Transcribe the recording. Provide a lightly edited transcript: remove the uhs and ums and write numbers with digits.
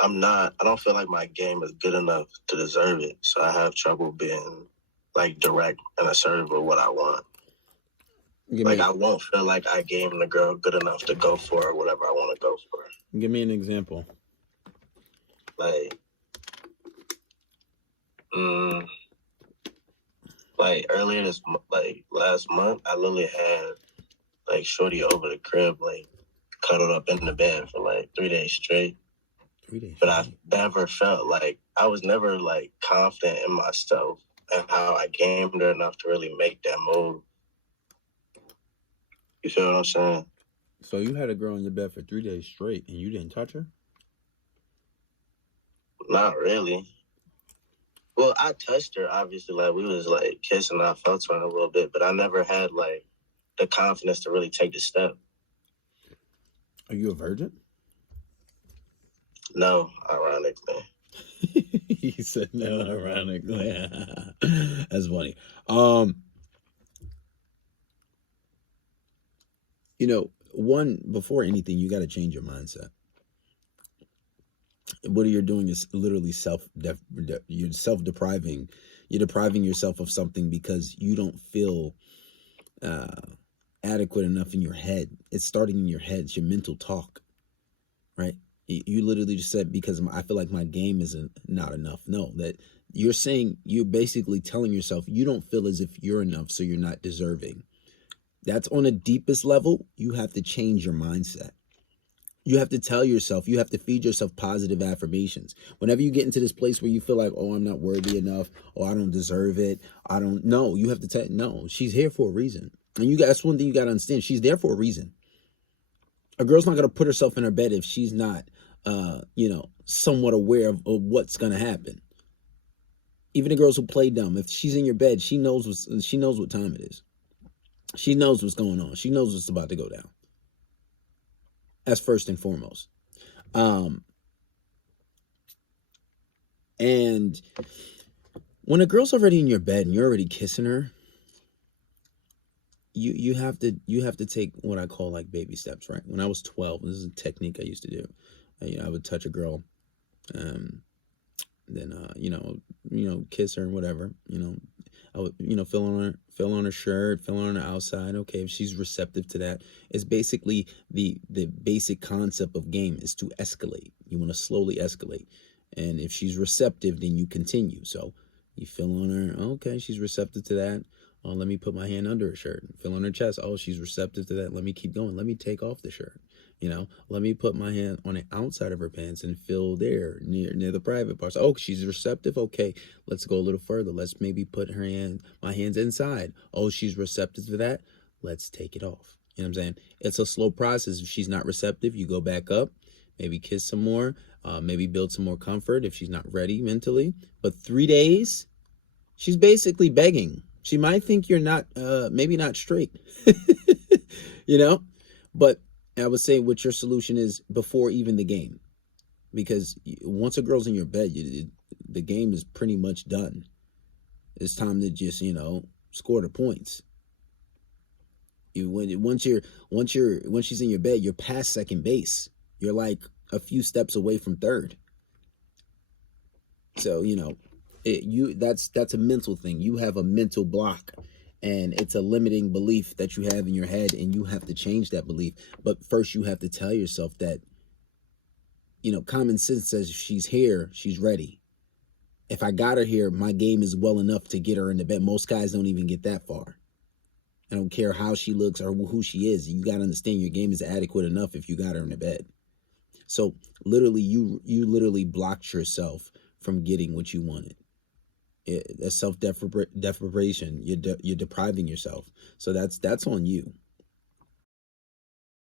I don't feel like my game is good enough to deserve it. So I have trouble being like direct and assertive with what I want. I won't feel like I gave the girl good enough to go for whatever I want to go for. Give me an example. Like earlier last month, I literally had like shorty over the crib, like cuddled up in the bed for like 3 days straight. But I never felt like I was never like confident in myself and how I gamed her enough to really make that move. You feel what I'm saying? So you had a girl in your bed for 3 days straight and you didn't touch her? Not really. Well, I touched her, obviously, like we was like kissing, I felt her a little bit, but I never had like the confidence to really take the step. Are you a virgin? No, ironically. He said no, ironically. That's funny. You know, before anything, you got to change your mindset. What you're doing is literally you're self-depriving. You're depriving yourself of something because you don't feel adequate enough in your head. It's starting in your head. It's your mental talk, right? You literally just said, because I feel like my game isn't not enough. No, that you're basically telling yourself you don't feel as if you're enough, so you're not deserving. That's on the deepest level. You have to change your mindset. You have to tell yourself, you have to feed yourself positive affirmations. Whenever you get into this place where you feel like, oh, I'm not worthy enough, or I don't deserve it, I don't know. You have to tell, no, she's here for a reason. And that's one thing you got to understand. She's there for a reason. A girl's not going to put herself in her bed if she's not, somewhat aware of what's going to happen. Even the girls who play dumb, if she's in your bed, she knows what time it is. She knows what's going on. She knows what's about to go down. That's first and foremost. And when a girl's already in your bed and you're already kissing her, you have to take what I call like baby steps, right? When I was 12, this is a technique I used to do. I would touch a girl, then kiss her and whatever. I would feel on her shirt, feel on her outside. Okay, if she's receptive to that, it's basically the basic concept of game is to escalate. You want to slowly escalate, and if she's receptive, then you continue. So you feel on her. Okay, she's receptive to that. Oh, let me put my hand under her shirt. Feel on her chest. Oh, she's receptive to that. Let me keep going. Let me take off the shirt. Let me put my hand on the outside of her pants and feel there near the private parts. Oh, she's receptive. Okay, let's go a little further. Let's maybe put my hands inside. Oh, she's receptive to that. Let's take it off. You know what I'm saying? It's a slow process. If she's not receptive, you go back up, maybe kiss some more, maybe build some more comfort if she's not ready mentally. But 3 days, she's basically begging. She might think you're not, maybe not straight, but I would say what your solution is before even the game, because once a girl's in your bed, the game is pretty much done. It's time to just, score the points. Once she's in your bed, you're past second base. You're like a few steps away from third. So, that's a mental thing. You have a mental block, and it's a limiting belief that you have in your head, and you have to change that belief. But first you have to tell yourself that, common sense says if she's here, she's ready. If I got her here, my game is well enough to get her in the bed. Most guys don't even get that far. I don't care how she looks or who she is. You got to understand your game is adequate enough if you got her in the bed. So literally, you literally blocked yourself from getting what you wanted. That's self-deprivation. You're depriving yourself. So that's on you.